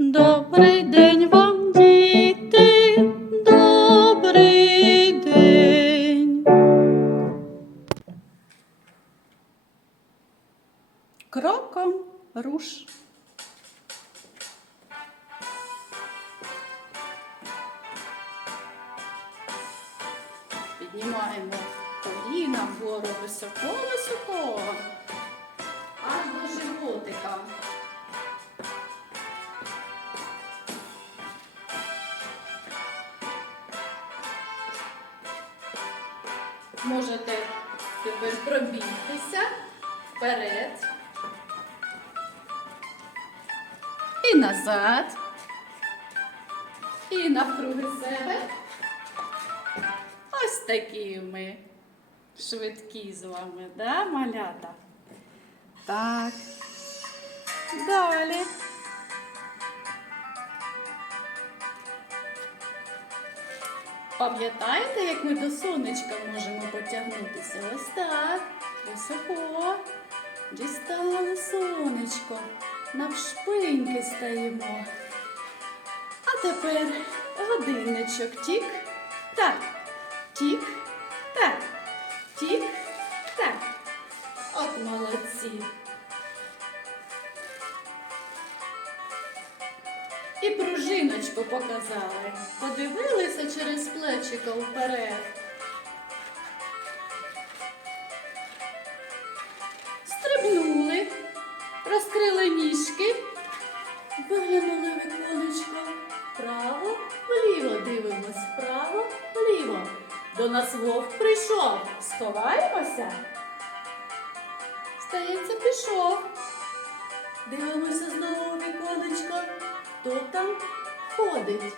Добрий день вам, діти, добрий день. Кроком руш. Піднімаємо коліна вгору високо-високо. Аж до животика. Можете тепер пробігтися вперед і назад. І навкруги себе. Ось такі ми швидкі з вами, да, малята? Так. Далі. Пам'ятаєте, як ми до сонечка можемо потягнутися? Ось так. Високо. Дістали сонечко. Навшпиньки стаємо. А тепер годинничок. Тік. Так. Тік. Так. Тік. Так. От молодці. І пружиночку показали. Подивилися через плечико вперед. Стрибнули, розкрили ніжки, виглянули віконечко. Вправо, вліво дивимось, вправо, вліво. До нас вовк прийшов. Сховаємося. Стається, пішов. Дивимося знову віконечко. Хто там ходить?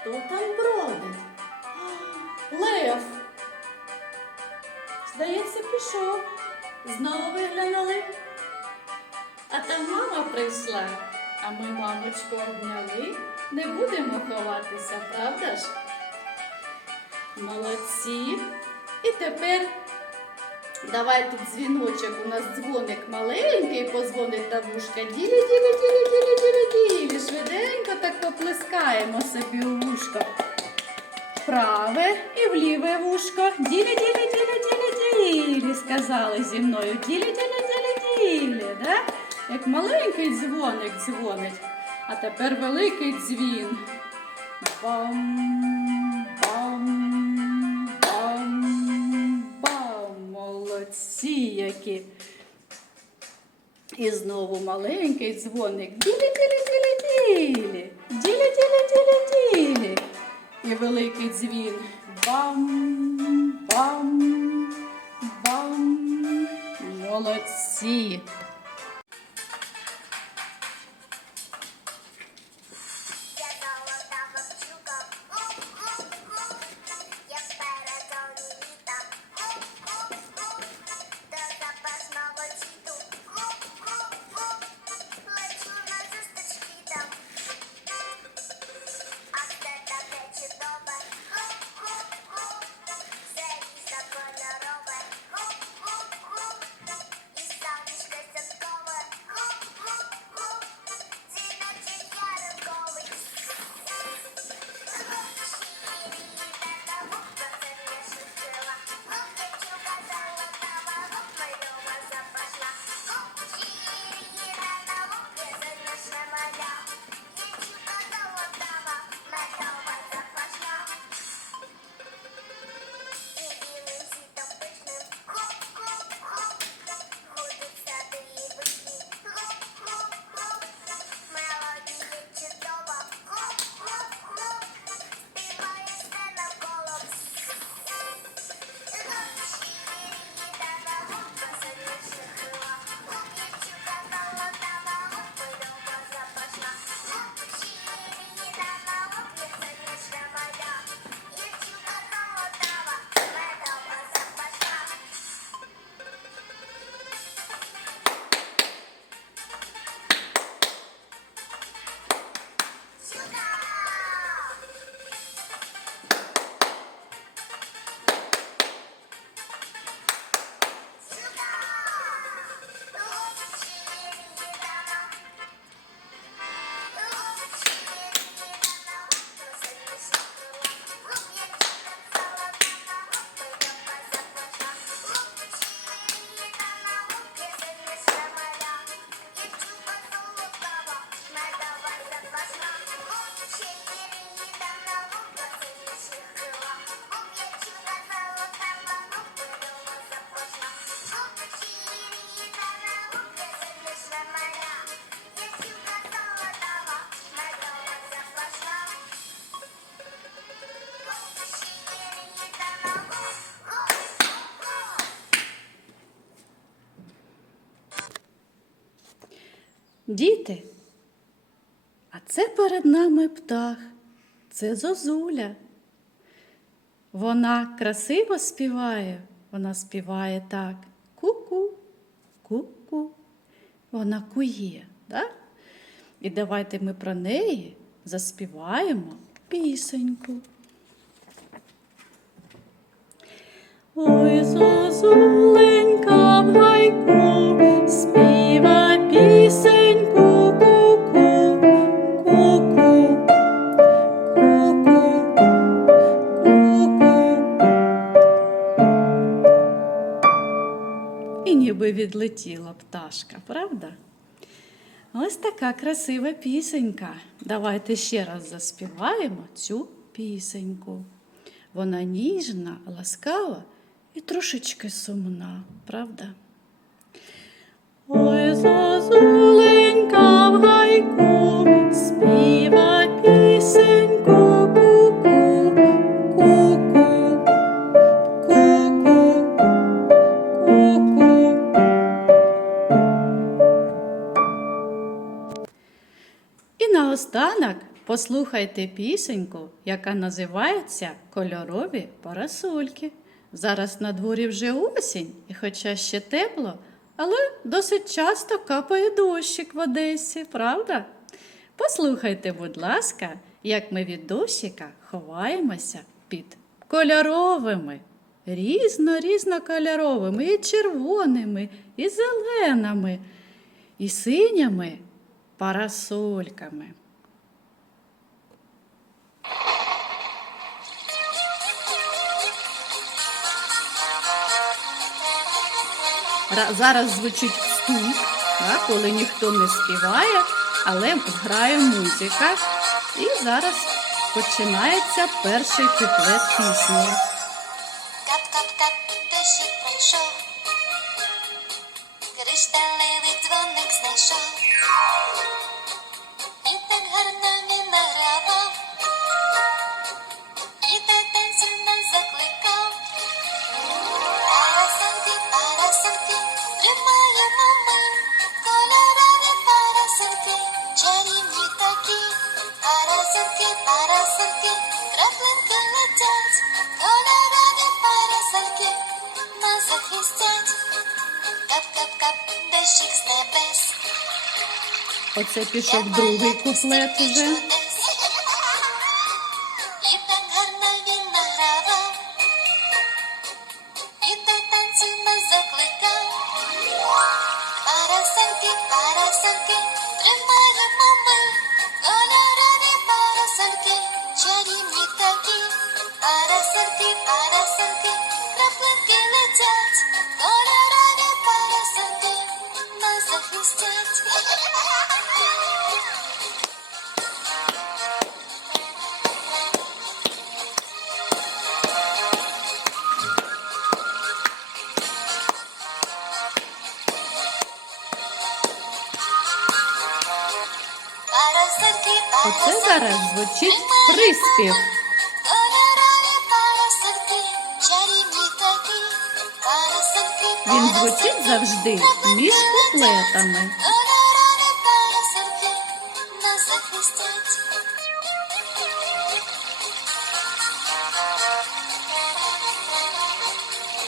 Хто там бродить? Лев. Здається, пішов. Знову виглянули. А там мама прийшла, а ми мамочку обняли. Не будемо ховатися, правда ж? Молодці. І тепер давайте дзвіночок. У нас дзвоник маленький, позвонить на вушка. Ділі, ділі, ділі, ділі, ділі, ділі. Швиденько так поплескаємо собі у вушко. Праве і в ліве вушко. Ділі, ділі, ділі, ділі, ділі. Сказали зі мною. Ділі, ділі, ділі, ділі. Да? Як маленький дзвоник дзвонить. А тепер великий дзвін. Бам, І знову маленький дзвоник. Ділі, ділі, ділі, ділі. Ділі, ділі, ділі, ділі. І великий дзвін. Бам, бам, бам. Молодці. Діти, а це перед нами птах, це зозуля. Вона красиво співає, вона співає так: ку-ку, ку-ку. Вона кує, да? І давайте ми про неї заспіваємо пісеньку. Ой, зозуленька в гайку, співа пісеньку, пташка, правда? Ось така красива пісенька. Давайте ще раз заспіваємо цю пісеньку. Вона ніжна, ласкава і трошечки сумна, правда? Ой, зозуленька в гайку, співа наостанок послухайте пісеньку, яка називається Кольорові парасольки. Зараз на дворі вже осінь, і хоча ще тепло, але досить часто капає дощик в Одесі, правда? Послухайте, будь ласка, як ми від дощика ховаємося під кольоровими, різно-різнокольоровими, і червоними, і зеленими, і синіми парасольками. Ра- Зараз звучить вступ, да, коли ніхто не співає, але грає музика. І зараз починається перший куплет пісні. Кап-кап-кап, дощик пройшов, кришталевий Оце пішов другий куплет уже. І так Оце зараз звучить приспів. Він звучить завжди між куплетами.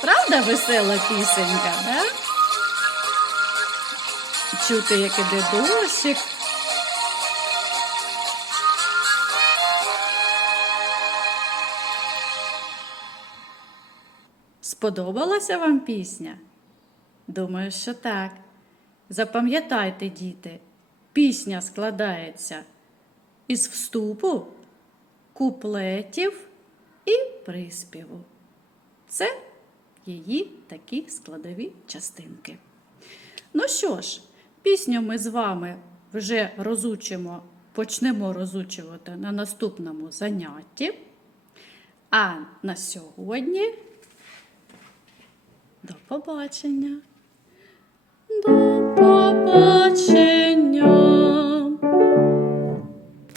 Правда весела пісенька, да? Чути, як іде дощик. Сподобалася вам пісня? Думаю, що так. Запам'ятайте, діти, пісня складається із вступу, куплетів і приспіву. Це її такі складові частинки. Ну що ж, пісню ми з вами вже розучимо, почнемо розучувати на наступному занятті. А на сьогодні до побачення побачення.